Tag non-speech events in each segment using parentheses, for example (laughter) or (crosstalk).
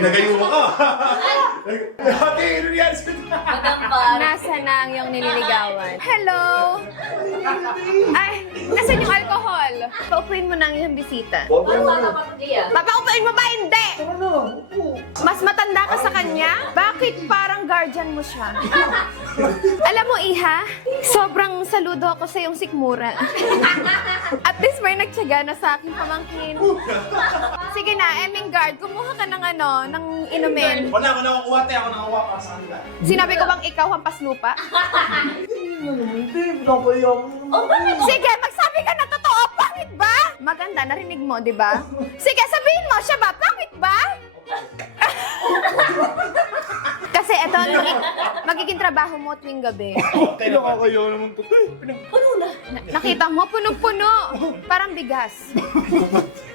Pinagayuma ka. Hati, ano niya? Nasa na ang iyong nililigawan? Hello! Ay, nasan yung alcohol? Paupuin mo nang yung bisita. Papaupuin mo ba? Hindi! Mas matanda ka sa kanya? Bakit parang guardian mo siya? Alam mo, Iha, sobrang saludo ako sa iyong sikmura. At least may nagtsaga na sa akin pamangkin. Sige, guard, kumuha ka ng ano, ng inumin. Wala, wala akong kuwate. Ako nakawa pa sa kanila. Sinabi ko bang ikaw ang paslupa? Hindi, (laughs) nakayang. Sige, magsabi ka na totoo. Pangit ba? Maganda, narinig mo, di ba? Sige, sabihin mo siya ba? Pangit ba? Kasi eto, magiging, trabaho mo tuwing gabi. Kailan ka kayo naman po? Puno na. Nakita mo, puno puno Parang bigas.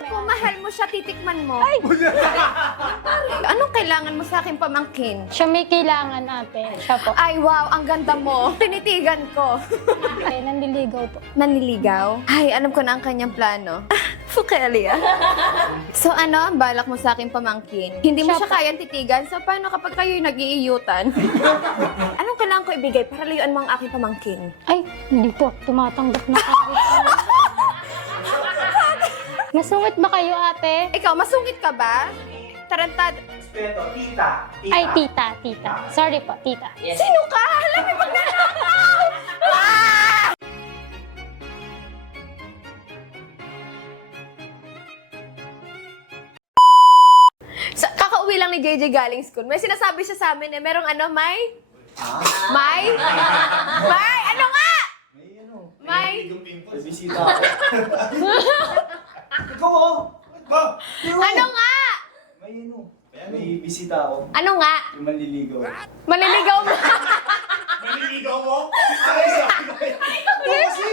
Kumahal siya, titikman mo. Ay! (laughs) Ay anong kailangan mo sa akin, pamangkin? Siya may kailangan, ate. Siya po. Ay, wow! Ang ganda mo. Tinitigan ko. ate, naniligaw po. Naniligaw? Ay, alam ko na ang kanyang plano. Ah, Fukelia. (laughs) so ano ang balak mo sa akin, pamangkin? Hindi mo siya, siya kayang titigan? So paano kapag kayo'y nag-iiyutan? (laughs) anong kailangan ko ibigay para layuan mo ang aking pamangkin? Ay, hindi po. Tumatanggap na kami. (laughs) (laughs) Masungit ba kayo, ate? Ikaw, masungit ka ba? Tarantad. Respeto, tita. tita. Ay, tita, tita. Sorry po, tita. Yes, Sino ka? Alam mo ba Sa, kakauwi lang ni JJ galing school. May sinasabi siya sa amin eh, merong ano, may? Ah? May? (laughs) may? Ano nga? May ano? May? May bisita ako. bibisita ako. Ano nga? Yung manliligaw. Manliligaw mo? (laughs) manliligaw mo? (laughs) (laughs) Ay, sabi ko yun. Ano kasi?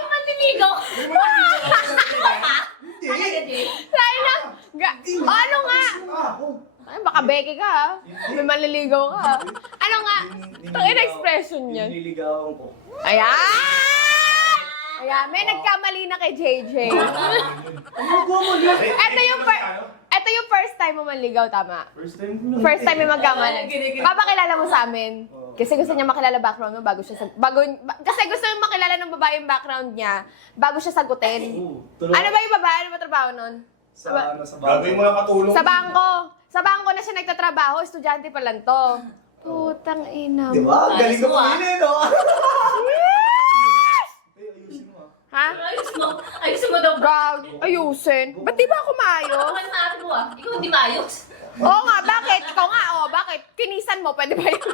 Yung manliligaw? Yung Hindi. Sa'yo na. Ano nga? Ay, baka beke ka ha. (laughs) may manliligaw ka Ano nga? Ito yung, yung expression niya. Yun? Manliligaw ko. Ayan! Ayan, may nagkamali na kay JJ. Ano ba mo Ito yung part first time mo manligaw, tama? First time may magkamalan. Papakilala mo sa amin. Kasi uh, gusto na, niya makilala background mo bago siya sa, bago, ba, kasi gusto niya makilala ng babae yung background niya bago siya sagutin. Oh, ano ba yung babae? Ano ba trabaho nun? Sa, ano, sa banko. mo lang katulong. Sa bangko. Sa bangko na siya nagtatrabaho. Estudyante pa lang to. Oh. Putang ina mo. Diba? Galing ka pa no? Ha? Ayos mo. Ayos mo daw. Gag. Ba? Ayusin. Ba't di ba ako maayos? Ano naman sa mo ah? Ikaw hindi maayos? Oo nga, bakit? Ikaw oh, nga, oo. Oh, oh, bakit? Kinisan mo, pwede ba yun?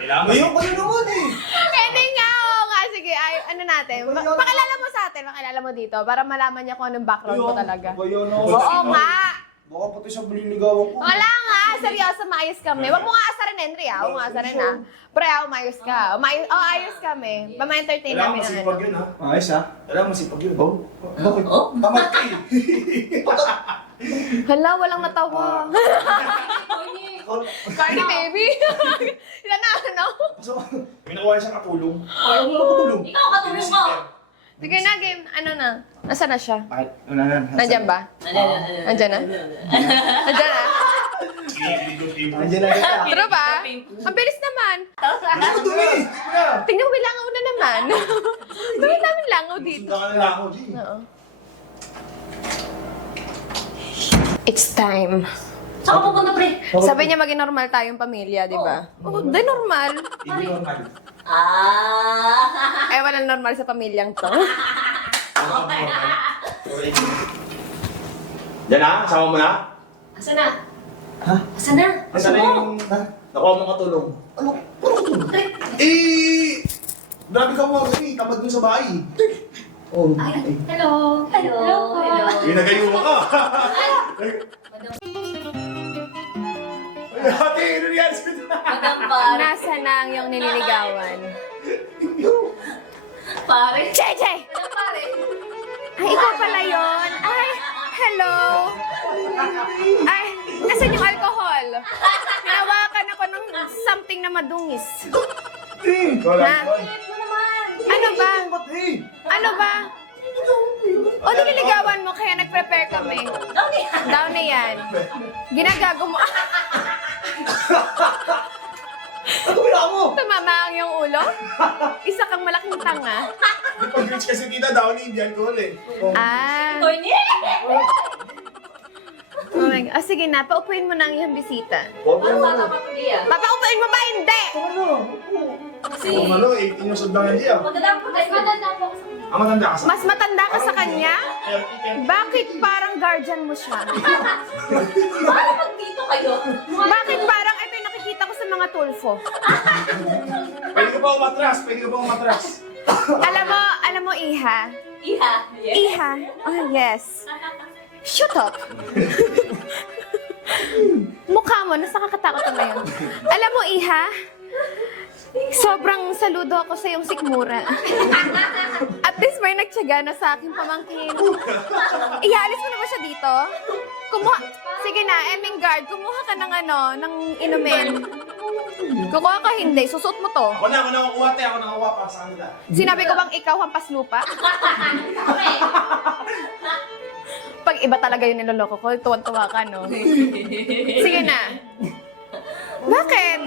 Kailangan (laughs) mo yun ko yun naman eh. Pwede nga, oo oh, nga. Sige, ay, ano natin? Pakilala mo sa atin, pakilala mo dito. Para malaman niya kung anong background mo talaga. Oo nga. Oo nga. Mukhang puti siya buliligaw ako. Wala nga! Seryoso, maayos kami. Huwag mo nga asarin, Henry, ah. Huwag mo asarin, ah. Pre, ah, umayos ka. Umayos, oh, ayos kami. Ba, ma-entertain namin. Kailangan masipag yun, ah. Maayos, ah. Kailangan masipag yun. Oh? Bakit? Oh? Tamad ka, Hala, walang natawa. Cardi, baby. Ilan na, ano? So, minakuha siya katulong. Ay, katulong. Ikaw, katulong ka. Sige na, game. Okay. Ano na? Nasaan ana, ana, na siya? Nandiyan ba? Uh... Nandiyan na. Nandiyan na? Nandiyan na. Nandiyan (laughs) <a. laughs> na. (laughs) na? (laughs) na, na, na True ba? Ang bilis naman. Tingnan mo yung langaw na naman. Tingnan mo yung langaw dito. It's time. Saan so, okay. ko pupunta, pre? Sabi niya maging normal tayong pamilya, di ba? Oo, oh, di normal. Hindi normal. Ah. Ay, walang normal sa pamilyang to. (laughs) oh, Diyan na, kasama mo na. Asan na? Ha? Asan na? Asan na yung... Ha? Nakuha mong katulong. Ano? Ano katulong? Eh... Grabe ka mo, eh. Tamad mo sa bahay. Oh, ay, ay. Hello. Hello. Hello. Hello. Hinagayuma ka. (laughs) Number, (laughs) Nasaan na ang iyong nililigawan? pare. Che, che! pare. Ay, ikaw pala yun. Ay, hello. Ay, nasa yung alcohol? Hinawakan ako ng something na madungis. (laughs) ha? Ano ba? Ano ba? O, oh, nililigawan mo, kaya nag-prepare kami. Down na yan. Ginagago mo. (laughs) (laughs) Ano wala mo? Tumama ang iyong ulo? Isa kang malaking tanga. Hindi pag reach kasi kita daw ni Indian Girl eh. Ah. Oh, Oh my God. Oh, sige na, paupuin mo na ang iyong bisita. Paupuin mo na. Papaupuin mo ba? Hindi! Ano? Si... Ano malo, 18 years (laughs) lang hindi ah. Matanda ko Mas sa kanya. Ah, matanda ka sa Mas matanda ka sa kanya? Bakit parang guardian mo siya? Paano mag-dito kayo? Bakit parang mga tulfo. pwede ko ba umatras? Pwede ko ba umatras? alam mo, alam mo, Iha. Iha? iha. Yes. Yeah. Iha. Oh, yes. Shut up. (laughs) (laughs) Mukha mo, nasa kakatakot na yun. Alam mo, Iha, sobrang saludo ako sa iyong sikmura. (laughs) At least may nagtsaga na no, sa aking pamangkin. (laughs) Iyalis mo na ba siya dito? Kumuha. Sige na, Eming eh, Guard, kumuha ka ng ano, ng inumin. (laughs) Kukuha ka hindi. Susuot mo to. Ako na, ako na kukuha te. Ako na kukuha para sa kanila. Sinabi ko bang ikaw ang paslupa? (laughs) Pag iba talaga yung niloloko ko, tuwan-tuwa ka, no? Sige na. Bakit?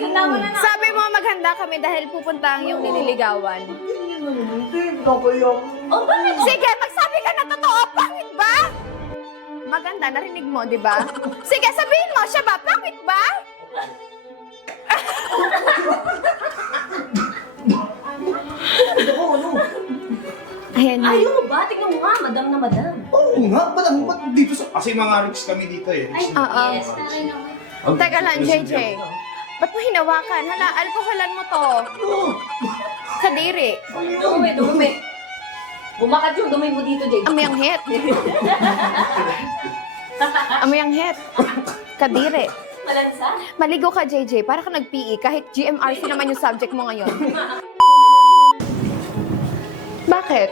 Sabi mo maghanda kami dahil pupunta ang iyong nililigawan. Sige, magsabi ka na totoo, pangit ba? Maganda, narinig mo, di ba? Sige, sabihin mo, siya ba, pangit ba? (laughs) Ayan na. Ayun, batik na mukha, madam na madam. Oo oh, nga, madam. Ba't dito sa... So? Kasi mga rings kami dito eh. Ay, oo. Yes, naman. Okay. Teka lang, JJ. Ba't mo hinawakan? Hala, alkoholan mo to. Kadiri. Dumi, dumi. Bumakad yung dumi mo dito, JJ. Amoy um, ang hit. Amoy (laughs) (laughs) um, ang hit. Kadiri. Kadiri. Malansa? Maligo ka, JJ. Para ka nag-PE. Kahit GMRC (laughs) naman yung subject mo ngayon. (laughs) Bakit?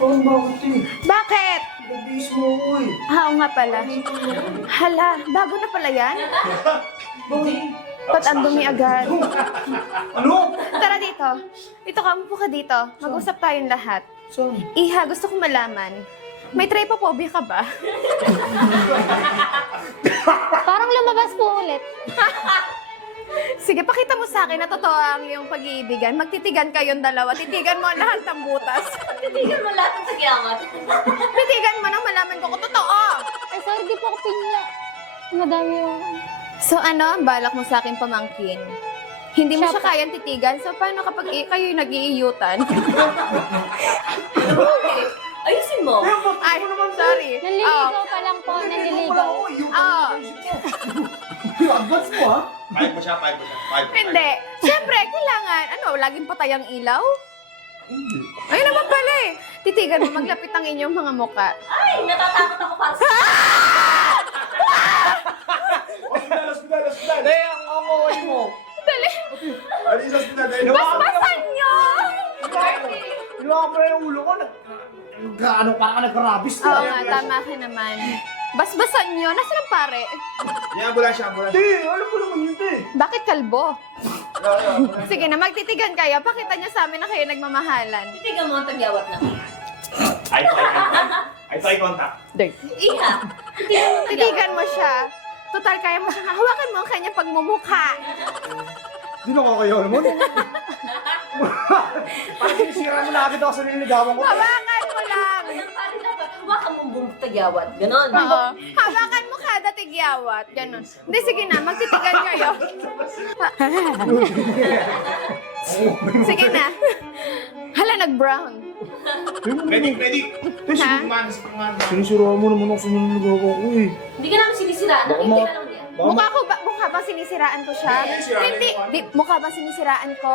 Ang oh, bawti. Bakit? Babis mo ko eh. Oo nga pala. Beast, Hala, bago na pala yan? (laughs) Ba't ang dumi agad? (laughs) ano? Tara dito. Ito ka, umupo ka dito. Mag-usap tayong lahat. So... Iha, gusto kong malaman. May trypophobia ka ba? (laughs) Parang lumabas po ulit. (laughs) Sige, pakita mo sa akin na totoo ang iyong pag-iibigan. Magtitigan kayong dalawa. Titigan mo lahat ang lahat butas. (laughs) titigan mo lahat ng sagyangat. (laughs) titigan mo nang malaman ko kung totoo. Ay, sorry, di po ako pinya. Madami yun. So ano ang balak mo sa akin pamangkin? Hindi mo Siapa. siya kayang titigan, so paano kapag kayo'y nag-iiyutan? okay. (laughs) (laughs) mo? Pero ay, mo naman, sorry. Naliligaw oh. pa lang po, naliligaw. Oo. Pero agad mo, ha? (laughs) pipe mo siya, pipe mo siya. Pay po, pay po, pay Hindi. Pay po. Siyempre, kailangan, ano, laging patay ang ilaw? Hindi. Ayun naman pala eh. Titigan mo, maglapit ang inyong mga muka. Ay, natatakot ako pa. (laughs) ano, parang ka nagkarabis ko. Oo nga, tama ka naman. Basbasan nyo, nasa lang pare? Yan, ambulansya, ambulansya. Hindi, alam ko naman yun, eh. Bakit kalbo? Sige na, magtitigan kayo. Pakita niya sa amin na kayo nagmamahalan. Titigan mo ang tagyawat na. Ay, ay, ay, ay, ay, ay, Titigan mo siya. Total, kaya mo siya. Hawakan mo ang kanyang pagmumukha. Sino ka kayo, alam mo? Parang sinisira mo lagi ako sa nililigawan ko. Mabangat! mong buong tagyawat. Ganon. Oo. Oh. Habakan mo kada tagyawat. Ganon. Hindi, sige na. Magtitigan kayo. sige na. Hala, nag-brown. Ready, ready. Pwede, pangmanis, pangmanis. Sinisiraan mo naman ako sa nanonood ako. Uy. Hindi ka naman sinisiraan. Nakikita lang niya. Mukha ko ba? Mukha ba sinisiraan ko siya? Hindi. Mukha ba sinisiraan ko?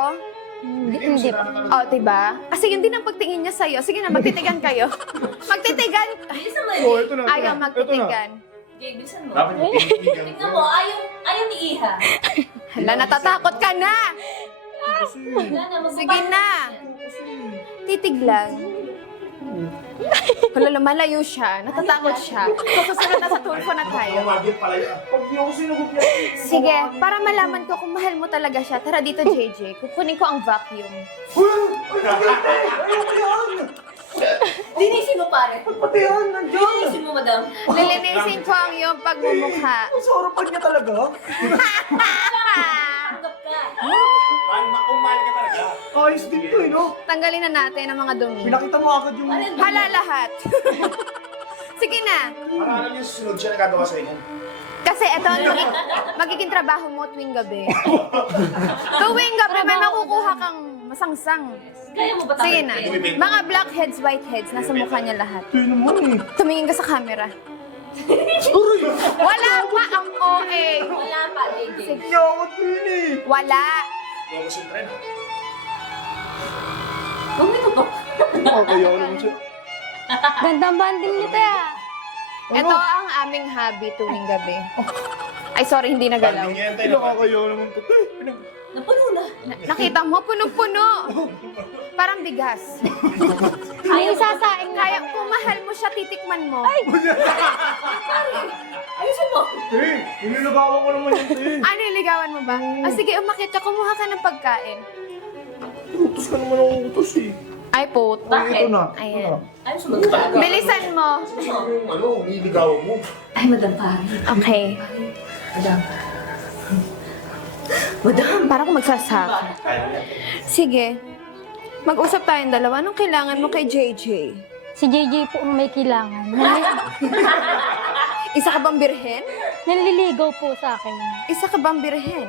Hindi, hmm. hindi. Diba? Oh, ba? Diba? Kasi yun din ang pagtingin niya sa'yo. Sige na, magtitigan kayo. (laughs) magtitigan! Ay, oh, ito na, ito ayaw, na. magtitigan. Gabe, bisan mo. Tingnan mo, ayaw, ayaw ni Iha. Hala, natatakot ka na! Sige na! Titig lang. Wala (laughs) na, malayo siya. Natatakot siya. Kukusunod na sa tulfo na tayo. Sige, para malaman ko kung mahal mo talaga siya, tara dito, JJ. Kukunin ko ang vacuum. Linisin mo, pare. Pagpatihan, nandiyan. Linisin mo, madam. Lilinisin ko ang iyong pagmumukha. Ang sorong pag niya talaga. Tanggap ka. Ang makumal ka talaga. Ayos din to eh, no? Tanggalin na natin ang mga dumi. Pinakita mo agad yung... Hala Duma. lahat. (laughs) Sige na. Ang ah, alam niyo, sunod siya nagagawa sa inyo. Kasi ito (laughs) ang magiging, trabaho mo tuwing gabi. (laughs) tuwing gabi, trabaho may makukuha ka. kang masangsang. Sige na. At mga blackheads, ito. whiteheads, nasa mukha niya lahat. (laughs) Tumingin ka sa camera. (laughs) Wala pa ang OA. Wala pa, Lige. Sige. Wala. Huwag ko siyang tren, ha? Oh, Huwag mo ito ba? (laughs). Gandang banding (laughs) nito, ha? Ah. Ito oh, no. ang aming hobby tuwing gabi. Oh. Ay, sorry, hindi nagalaw. Ang ingyente, loko ko yun, mo ito. Napuno na. na nakita mo, puno puno (laughs) Parang bigas. (laughs) Ayaw sasain na. Kaya kung mahal mo siya, titikman mo. Ay! (laughs) Ay sorry! Ayusin hey, mo. Hey, inilagawan ko naman yung (laughs) tea. ano mo ba? Mm. Oh, sige, ako. Kumuha ka ng pagkain. Utos ka naman ang utos eh. Ay, puta. Oh, ito na. Ayan. Ayusin mo. Ay, so Bilisan mo. Ano, iligawan mo. Ay, madam pari. Okay. Madam. (laughs) madam, parang magsasaka. Sige. Mag-usap tayong dalawa. Anong kailangan mo kay JJ? Si JJ po ang um, may kailangan. May. (laughs) Isa ka bang birhen? Nanliligaw po sa akin. Isa ka bang birhen?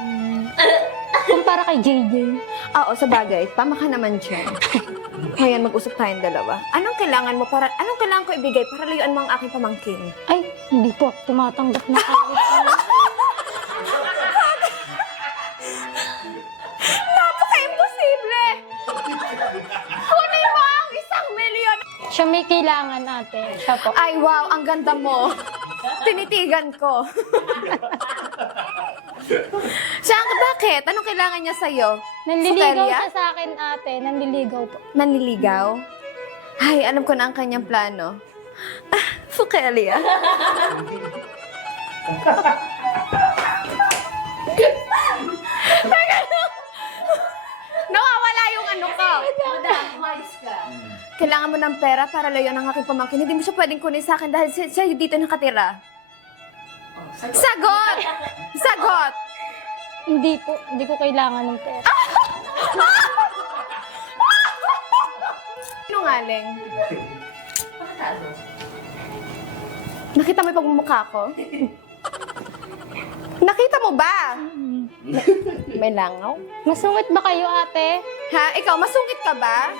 Hmm. Um, (laughs) kumpara kay JJ. Oo, sa bagay. Tama ka naman, Chen. (laughs) Ngayon, mag-usap tayong dalawa. Anong kailangan mo para... Anong kailangan ko ibigay para layuan mo ang aking pamangking? Ay, hindi po. Tumatanggap na kahit. (laughs) Sa may kailangan natin. Po. Ay, wow! Ang ganda mo! (laughs) (laughs) Tinitigan ko. (laughs) siya, bakit? Anong kailangan niya sa'yo? Nanliligaw siya sa akin, ate. Nanliligaw po. Nanliligaw? Ay, alam ko na ang kanyang plano. Ah, Fukelia. (laughs) (laughs) Oh. Kailangan mo ng pera para layo ng aking pamangkin. Hindi mo siya pwedeng kunin sa akin dahil siya, siya dito nakatira. Oh, sagot! Sagot! sagot. Oh. Hindi ko, Hindi ko kailangan ng pera. Ano nga, Leng? Nakita mo yung pagmumukha ko? Nakita mo ba? (laughs) (laughs) may langaw? Masungit ba kayo, ate? Ha? Ikaw, masungit ka ba?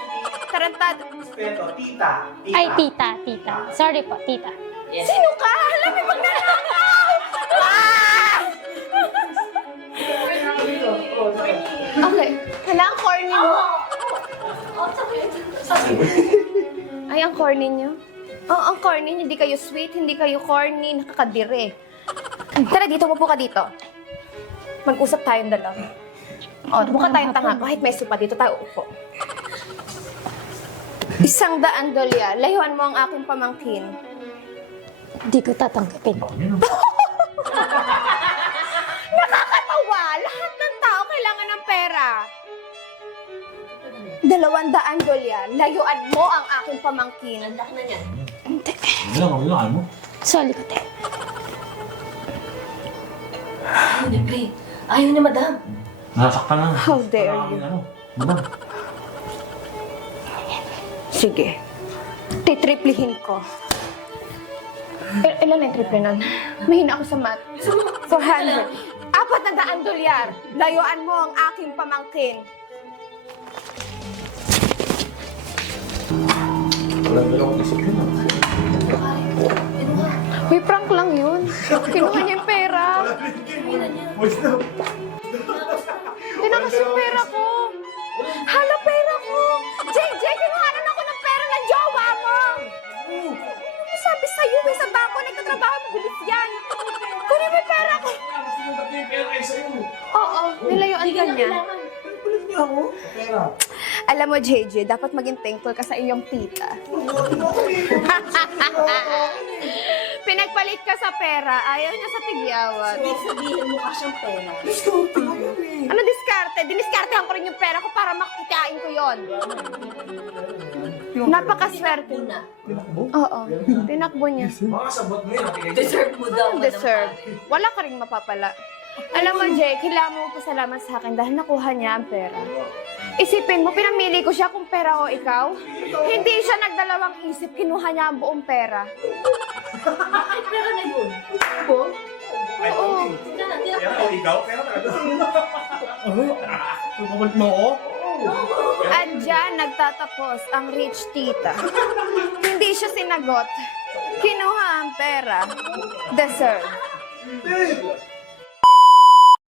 Tarantado. Pero, tita, tita. Ay, tita, tita. Sorry po, tita. Yes. Sino ka? Alam mo na lang Okay. Hala, ang corny mo. Ay, ang corny niyo. Oh, ang corny niyo. Hindi kayo sweet, hindi kayo corny. Nakakadiri. Eh. Tara, dito mo po ka dito. Mag-usap tayong dalawa. O, oh, ka tayong tanga. Kahit may sipa dito, tayo upo. (laughs) Isang daan, dolya, Layuan mo ang aking pamangkin. Hindi ko tatanggapin. (laughs) Nakakatawa! Lahat ng tao kailangan ng pera. Dalawang daan, dolya, Layuan mo ang aking pamangkin. Handa na niyan. Hindi. Sorry, Kate. Hindi, Pri. Ayaw niya, Madam. Hmm. Nasaktan na. How oh, dare you? Kami, ano? Mama. Sige. Titriplihin ko. Il- eh? ilan e, na triple nun? Mahina ako sa mat. 400. (laughs) <Four hundred. laughs> Apat na daan dolyar. Layuan mo ang aking pamangkin. Wala na lang ako May prank lang yun. Kinuha niya yung pera. Wala na lang. Wala na lang. Halos yung pera ko! Halo pera ko! JJ, kinuhanan ako ng pera ng jowa mo! Ano mo sabi sa'yo eh? Sa bako, nagtatrabaho mo, gulit yan! Kunin mo yung pera ko! (laughs) Oo, oh, oh, nilayoan ka niya. niya Alam mo, JJ, dapat maging thankful ka sa inyong tita. (laughs) pinagpalit ka sa pera, ayaw niya sa tigyawan. So, sabihin mo kasi ang pera. Diskarte eh. Ano diskarte? Diniskarte ko rin yung pera ko para makitain ko yon. (laughs) (laughs) Napakaswerte. Tinakbo na. Tinakbo? Oo. Oh, (laughs) oh. Tinakbo niya. Mga (laughs) sabot mo yun. Okay? Deserve mo Anong daw. Deserve. Wala ka rin mapapala. Alam mo, Jay, kailangan mo salamat sa akin dahil nakuha niya ang pera. Isipin mo, pinamili ko siya kung pera o ikaw. Ito. Hindi siya nagdalawang isip, kinuha niya ang buong pera. Bakit pera na yun? Ako? Oo. Think. Pera o ikaw? Pera na. Ano? mo ako? Andiyan nagtatapos ang rich tita. (laughs) Hindi siya sinagot. Kinuha ang pera. Deserve.